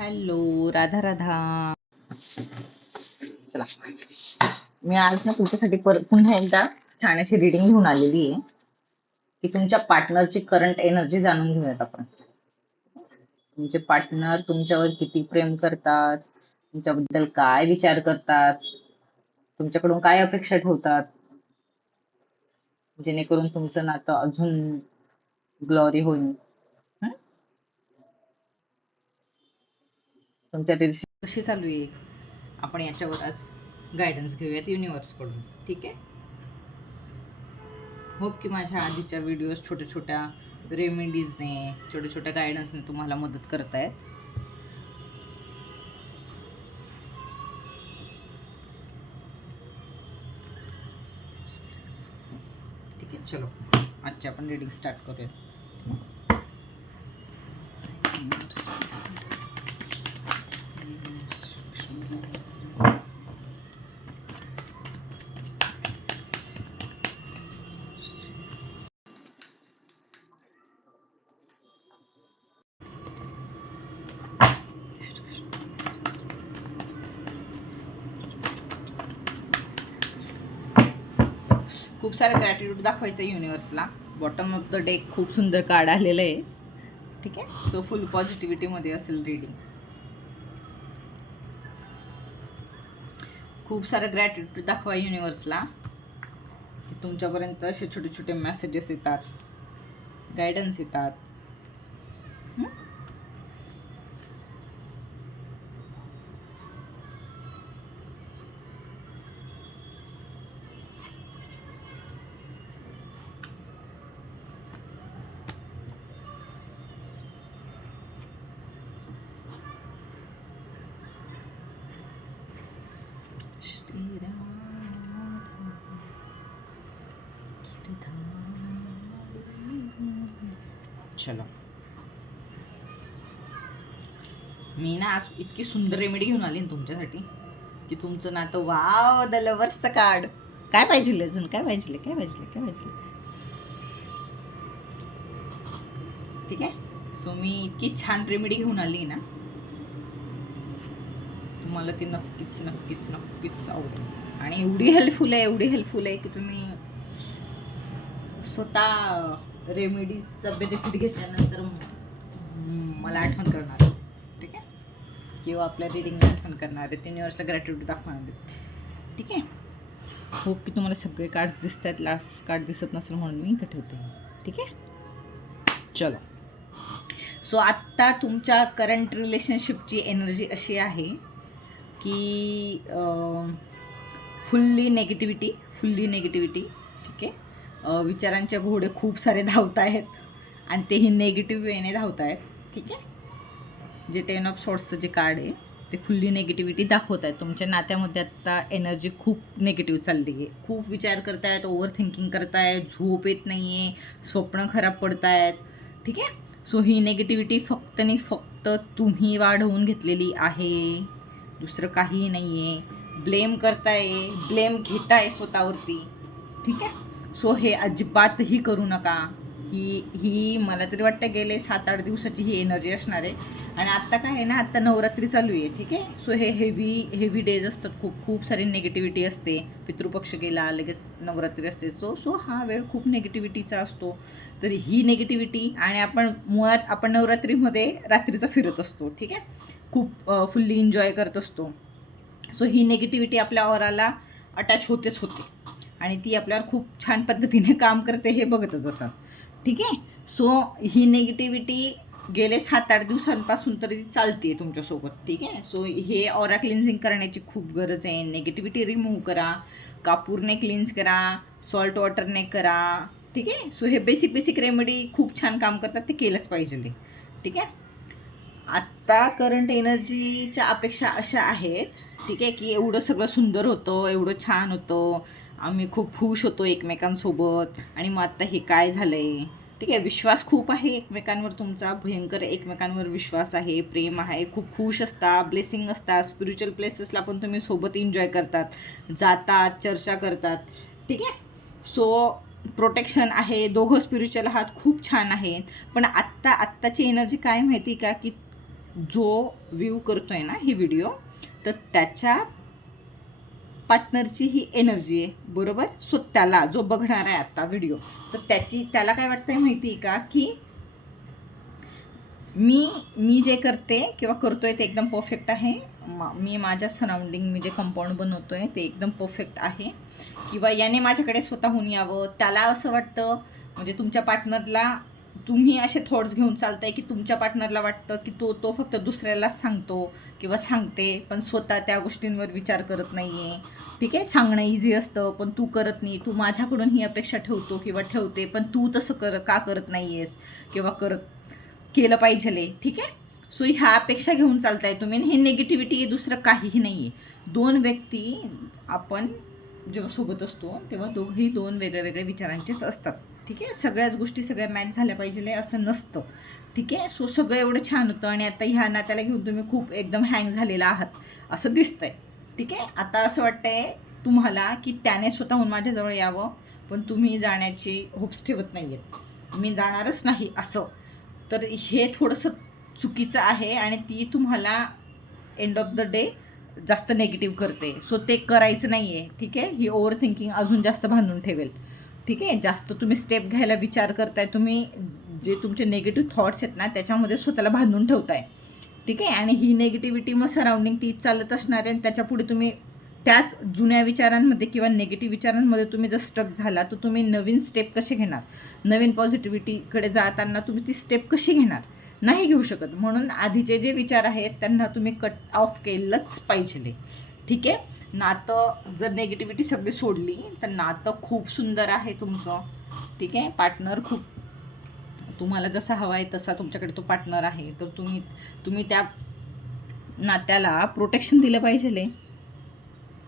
Hello Radha Radha. चला, मी आज ना तुमच्यासाठी पुन्हा एकदा छान अशी रीडिंग घेऊन आलेली आहे की तुमच्या पार्टनरची करंट एनर्जी जाणून घेऊयात आपण. तुमचे पार्टनर तुमच्यावर किती प्रेम करतात, तुमच्याबद्दल काय विचार करतात, तुमच्याकडून काय अपेक्षा ठेवतात, जेणेकरून तुमचं नातं अजून ग्लोरी होईल. तुमच्या रिलेशन कशी चालू आहे, आपण याच्यावर आज गायडन्स घेऊयात युनिवर्सकडून. ठीक आहे. होप की माझ्या आधीच्या व्हिडिओज छोट्या छोट्या रेमेडीजने, छोट्या छोट्या गायडन्सने तुम्हाला मदत करतायत. ठीक आहे, चलो आजची आपण रीडिंग स्टार्ट करूयात. खूप सारं ग्रॅटिट्यूड दाखवायचं युनिवर्सला. बॉटम ऑफ द डेक खूप सुंदर कार्ड आलेलं आहे. ठीक आहे, सो फुल पॉझिटिव्हिटीमध्ये असेल रीडिंग. खूप सारं ग्रॅटिट्यूड दाखवा युनिवर्सला. तुमच्यापर्यंत असे छोटे छोटे मेसेजेस येतात, गायडन्स येतात. चलो, मी ना आज इतकी सुंदर रेमेडी घेऊन आली ना तुमच्यासाठी की तुमचं नातं वाव द लव्हर्सचं कार्ड. काय पाहिजे अजून, काय पाहिजे, काय पाहिजे, काय पाहिजे. ठीक आहे, सो मी इतकी छान रेमेडी घेऊन आली ना, तुम्हाला ती नक्कीच नक्कीच नक्कीच आवडेल. आणि एवढी हेल्पफुल आहे, एवढी हेल्पफुल आहे की तुम्ही स्वतः रेमेडीजचा बेनिफिट घेतल्यानंतर मला आठवण करणार. ठीक आहे, किंवा आपल्या रिडिंगला आठवण करणार आहे, युनिवर्सला ग्रॅटिट्यूड दाखवणार आहे. ठीक आहे, होप की तुम्हाला सगळे कार्ड्स दिसत आहेत. लास्ट कार्ड दिसत नसेल म्हणून मी इथं ठेवते. ठीक आहे, चलो. सो आत्ता तुमच्या करंट रिलेशनशिपची एनर्जी अशी आहे की फुल्ली नेगेटिव्हिटी. ठीक आहे, विचारांचे घोडे खूप सारे धावत आहेत आणि तेही नेगेटिव्ह वेने धावत आहेत. ठीक आहे, जे 10 ऑफ सॉर्ड्सचं जे कार्ड आहे ते फुल्ली नेगेटिव्हिटी दाखवत आहे. तुमच्या नात्यामध्ये आत्ता एनर्जी खूप नेगेटिव्ह चालली आहे. खूप विचार करतायत, ओव्हर थिंकिंग करतायत, झोप येत नाही आहे, स्वप्न खराब पडत आहेत. ठीक आहे, सो ही नेगेटिव्हिटी फक्त आणि फक्त तुम्ही वाढवून घेतलेली आहे, दुसरं काहीही नाही आहे. ब्लेम घेताय स्वतःवरती. ठीक आहे, सो हे अजिबातही करू नका. ही मला तरी वाटतं गेले 7-8 दिवसाची ही एनर्जी असणार आहे. आणि आत्ता काय आहे ना, आत्ता नवरात्री चालू आहे. ठीक आहे, सो हे हेवी डेज असतात, खूप सारी नेगेटिव्हिटी असते. पितृपक्ष गेला लगेच नवरात्री असते. सो हा वेळ खूप नेगेटिव्हिटीचा असतो. तर ही नेगेटिव्हिटी, आणि आपण नवरात्रीमध्ये रात्रीचा फिरत असतो. ठीक आहे, खूप फुल्ली एन्जॉय करत असतो. सो ही नेगेटिव्हिटी आपल्या ऑराला अटॅच होते आणि ती आपल्यावर खूप छान पद्धतीने काम करते, हे बघतच असाल. ठीक आहे, सो ही नेगेटिव्हिटी गेले 7-8 दिवसांपासून तरी चालते तुमच्यासोबत. ठीक आहे, सो हे ऑरा क्लिन्झिंग करण्याची खूप गरज आहे. नेगेटिव्हिटी रिमूव्ह करा, कापूरने क्लिन्स करा, सॉल्ट वॉटरने करा. ठीक आहे, सो हे बेसिक रेमेडी खूप छान काम करतात, ते केलंच पाहिजे. ठीक आहे, आत्ता करंट एनर्जीच्या अपेक्षा अशा आहेत. ठीक आहे, की एवढं सगळं सुंदर होतं, एवढं छान होतं, आम्ही खूप खुश होतो एकमेकांसोबत, आणि मग आत्ता हे काय झालं आहे. ठीक आहे, विश्वास खूप आहे एकमेकांवर तुमचा, भयंकर एकमेकांवर विश्वास आहे, प्रेम आहे, खूप खुश असता, ब्लेसिंग असतात. स्पिरिच्युअल प्लेसेसला पण तुम्ही सोबत एन्जॉय करतात, जातात, चर्चा करतात. ठीक आहे, सो प्रोटेक्शन आहे, दोघं स्पिरिच्युअल आहात, खूप छान आहेत. पण आत्ताची एनर्जी काय माहिती का, की जो व्ह्यू करतोय ना ही व्हिडिओ, तर त्याच्या पार्टनरची ही एनर्जी आहे, बरोबर. सो त्याला जो बघणार आहे आता व्हिडिओ, तर त्याला काय वाटतंय माहिती आहे का, की मी जे करते किंवा करतोय ते एकदम परफेक्ट आहे. मी माझ्या सराउंडिंग मी जे कंपाऊंड बनवतोय ते एकदम परफेक्ट आहे, किंवा याने माझ्याकडे स्वतःहून यावं. त्याला असं वाटतं, म्हणजे तुमच्या पार्टनरला तुम्ही असे थॉट्स घेऊन चालताय की तुमच्या पार्टनरला वाटतं की तो फक्त दुसऱ्यालाच सांगतो किंवा सांगते, पण स्वतः त्या गोष्टींवर विचार करत नाही आहे. ठीक आहे, सांगणं इझी असतं, पण तू करत नाही. तू माझ्याकडून ही अपेक्षा ठेवतो किंवा ठेवते, पण तू तसं का करत नाही आहेस किंवा केलं पाहिजे. ठीक आहे. सो ह्या अपेक्षा घेऊन चालताय तुम्ही. हे निगेटिव्हिटी दुसरं काहीही नाही आहे. 2 व्यक्ती आपण जेव्हा सोबत असतो तेव्हा दोघंही 2 वेगळे विचारांचेच असतात. ठीक आहे, सगळ्याच गोष्टी सगळ्या मॅच झाल्या पाहिजे असं नसतं. ठीक आहे. सो सगळं एवढं छान होतं आणि आता ह्या नात्याला घेऊन तुम्ही खूप एकदम हँग झालेला आहात असं दिसतंय. ठीक आहे. आता असं वाटतंय तुम्हाला की त्याने स्वतःहून माझ्याजवळ यावं, पण तुम्ही जाण्याची होप्स ठेवत नाही आहेत. मी जाणारच नाही असं. तर हे थोडंसं चुकीचं आहे आणि ती तुम्हाला एंड ऑफ द डे जास्त नेगेटिव्ह करते. सो ते करायचं नाही आहे. ठीक आहे. ही ओव्हर थिंकिंग अजून जास्त बांधून ठेवेल. ठीक आहे. जास्त तुम्ही स्टेप घ्यायला विचार करताय, तुम्ही जे तुमचे नेगेटिव्ह थॉट्स आहेत ना त्याच्यामध्ये स्वतःला बांधून ठेवताय. ठीक आहे. आणि ही नेगेटिव्हिटी मग सराउंडिंग तीच चालत असणार आहे आणि त्याच्यापुढे तुम्ही त्याच जुन्या विचारांमध्ये किंवा नेगेटिव्ह विचारांमध्ये तुम्ही जर स्टक झाला, तर तुम्ही नवीन स्टेप कसे घेणार? नवीन पॉझिटिव्हिटीकडे जाताना तुम्ही ती स्टेप कशी घेणार? नाही घेऊ शकत. म्हणून आधीचे जे विचार आहेत त्यांना तुम्ही कट ऑफ केलंच पाहिजे. ठीक आहे. नातं जर नेगेटिव्हिटी सगळी सोडली तर नातं खूप सुंदर आहे तुमचं. ठीक आहे. पार्टनर खूप तुम्हाला जसा हवा आहे तसा तुमच्याकडे तो पार्टनर आहे, तर तुम्ही त्या नात्याला प्रोटेक्शन दिलं पाहिजे.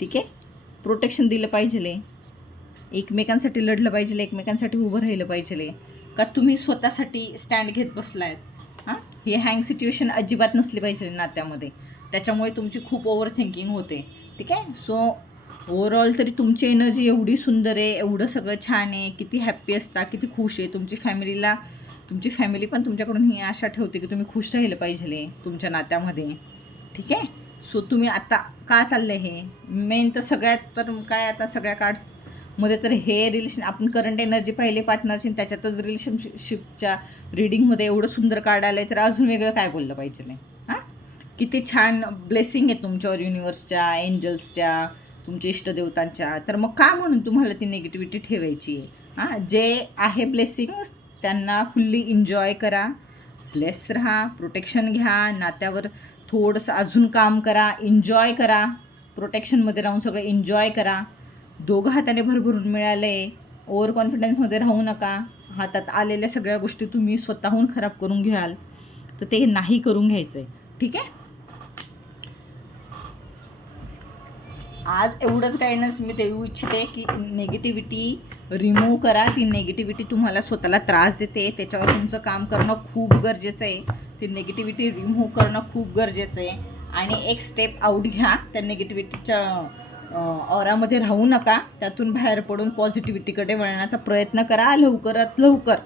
ठीक आहे. प्रोटेक्शन दिलं पाहिजे, एकमेकांसाठी लढलं पाहिजे, एकमेकांसाठी उभं राहिलं पाहिजे. का तुम्ही स्वतःसाठी स्टँड घेत बसलायत? हां, हे हँग सिच्युएशन अजिबात नसली पाहिजे नात्यामध्ये. त्याच्यामुळे तुमची खूप ओव्हर थिंकिंग होते. ठीक आहे. सो ओव्हरऑल तरी तुमची एनर्जी एवढी सुंदर आहे, एवढं सगळं छान आहे, किती हॅप्पी असता, किती खुश आहे. तुमची फॅमिली पण तुमच्याकडून ही आशा ठेवते की तुम्ही खुश राहिलं पाहिजे तुमच्या नात्यामध्ये. ठीक आहे. सो तुम्ही आता का चाललं हे मेन तर सगळ्यात तर काय, आता सगळ्या कार्ड्समध्ये तर हे रिलेशन आपण करंट एनर्जी पाहिली पार्टनरशी, त्याच्यातच रिलेशनशिपच्या रीडिंगमध्ये एवढं सुंदर कार्ड आलं आहे, तर अजून वेगळं काय बोललं पाहिजे. हां, किती छान ब्लेसिंग आहे तुमच्यावर युनिवर्सच्या, एंजल्सच्या, तुमच्या इष्टदेवतांच्या. तर मग का म्हणून तुम्हाला ती निगेटिव्हिटी ठेवायची आहे? हां, जे आहे ब्लेसिंग त्यांना फुल्ली एन्जॉय करा, ब्लेस राहा, प्रोटेक्शन घ्या, नात्यावर थोडंसं अजून काम करा, एन्जॉय करा, प्रोटेक्शनमध्ये राहून सगळं एन्जॉय करा. दोघं हाताने भरभरून मिळाले, ओव्हर कॉन्फिडन्समध्ये राहू नका. हातात आलेल्या सगळ्या गोष्टी तुम्ही स्वतःहून खराब करून घ्याल, तर ते नाही करून घ्यायचं आहे. ठीक आहे. आज एवढंच गायडन्स मी देऊ इच्छिते की निगेटिव्हिटी रिमूव्ह करा. ती निगेटिव्हिटी तुम्हाला स्वतःला त्रास देते, त्याच्यावर तुमचं काम करणं खूप गरजेचं आहे. ती निगेटिव्हिटी रिमूव्ह करणं खूप गरजेचं आहे. आणि एक स्टेप आऊट घ्या, त्या निगेटिव्हिटीच्या ऑरामध्ये राहू नका. त्यातून बाहेर पडून पॉझिटिव्हिटीकडे वळण्याचा प्रयत्न करा लवकरात लवकर.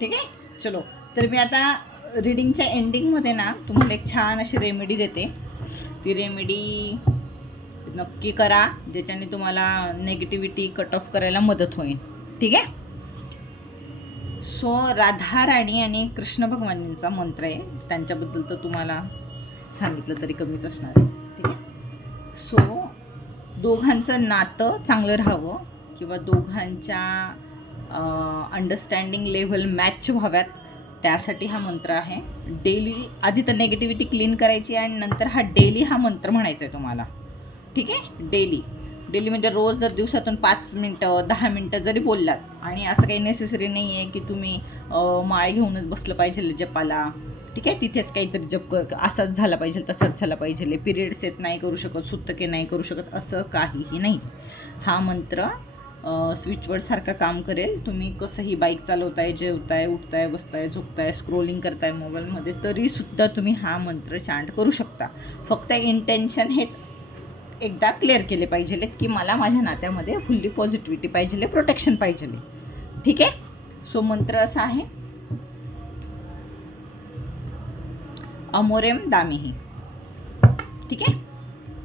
ठीक आहे. चलो, तर मी आता रीडिंगच्या एंडिंगमध्ये ना तुम्हाला एक छान अशी रेमेडी देते. ती रेमेडी नक्की करा, ज्याच्याने तुम्हाला नेगेटिव्हिटी कट ऑफ करायला मदत होईल. ठीक आहे. सो राधा राणी आणि कृष्ण भगवानांचा मंत्र आहे, त्यांच्याबद्दल तर तुम्हाला सांगितलं तरी कमीच असणार आहे. ठीक आहे. सो दोघांचं नातं चांगलं राहावं किंवा दोघांच्या अंडरस्टँडिंग लेव्हल मॅच व्हाव्यात, त्यासाठी हा मंत्र आहे. डेली आधी तर नेगेटिव्हिटी क्लीन करायची आणि नंतर डेली हा मंत्र म्हणायचा आहे तुम्हाला. ठीक आहे. डेली म्हणजे रोज जर दिवसातून 5 मिनटं 10 मिनटं जरी बोललात, आणि असं काही नेसेसरी नाही आहे की तुम्ही माळ घेऊनच बसलं पाहिजे जपाला. ठीक आहे. तिथेच काहीतरी जप असाच झाला पाहिजे तसाच झाला पाहिजे, पिरियड्स येत नाही करू शकत, सुतके नाही करू शकत, असं काहीही नाही. हा मंत्र स्विचवर्डसारखं काम करेल. तुम्ही कसंही बाईक चालवताय, जेवताय, उठताय, बसताय, झोपताय, स्क्रोलिंग करताय मोबाईलमध्ये, तरीसुद्धा तुम्ही हा मंत्र चांट करू शकता. फक्त इंटेन्शन हेच एकदा क्लिअर केले पाहिजे की मला माझ्या नात्यामध्ये फुल्ली पॉझिटिव्हिटी पाहिजे, प्रोटेक्शन पाहिजे. ठीक आहे. सो मंत्र असा आहे, अमोरेम दामिही. ठीक आहे,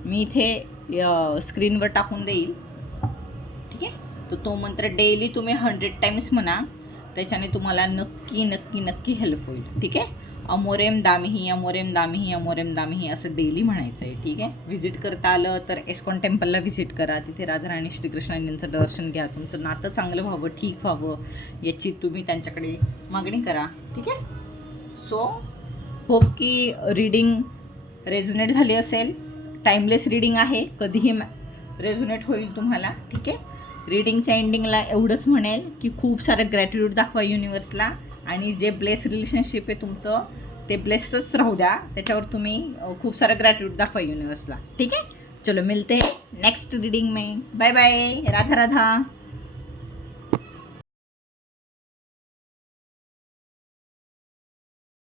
मी इथे स्क्रीनवर टाकून देईल. ठीक आहे, तर तो मंत्र डेली तुम्ही 100 टाइम्स म्हणा, त्याच्याने तुम्हाला नक्की नक्की नक्की हेल्प होईल. ठीक आहे, अमोरेम दामिही, अमोरेम दामिही, अमोरेम दामिही असं डेली म्हणायचं आहे. ठीक आहे, व्हिजिट करता आलं तर एस्कॉन टेम्पलला व्हिजिट करा, तिथे राधाराणी श्रीकृष्णांचं दर्शन घ्या, तुमचं नातं चांगलं व्हावं, ठीक व्हावं याची तुम्ही त्यांच्याकडे मागणी करा. ठीक आहे, सो होप की रीडिंग रेझोनेट झाली असेल. टाईमलेस रीडिंग आहे, कधीही रेझोनेट होईल तुम्हाला. ठीक आहे, रीडिंगच्या एंडिंगला एवढंच म्हणेल की खूप सारं ग्रॅटिट्यूड दाखवा युनिवर्सला, आणि जे ब्लेस रिलेशनशिप आहे तुमचं ते ब्लेसच राहू द्या, त्याच्यावर तुम्ही खूप सारं ग्रॅटिट्यूड दाखवा युनिवर्सला. ठीक आहे, चलो मिलते नेक्स्ट रीडिंग में. Bye bye, Radha Radha.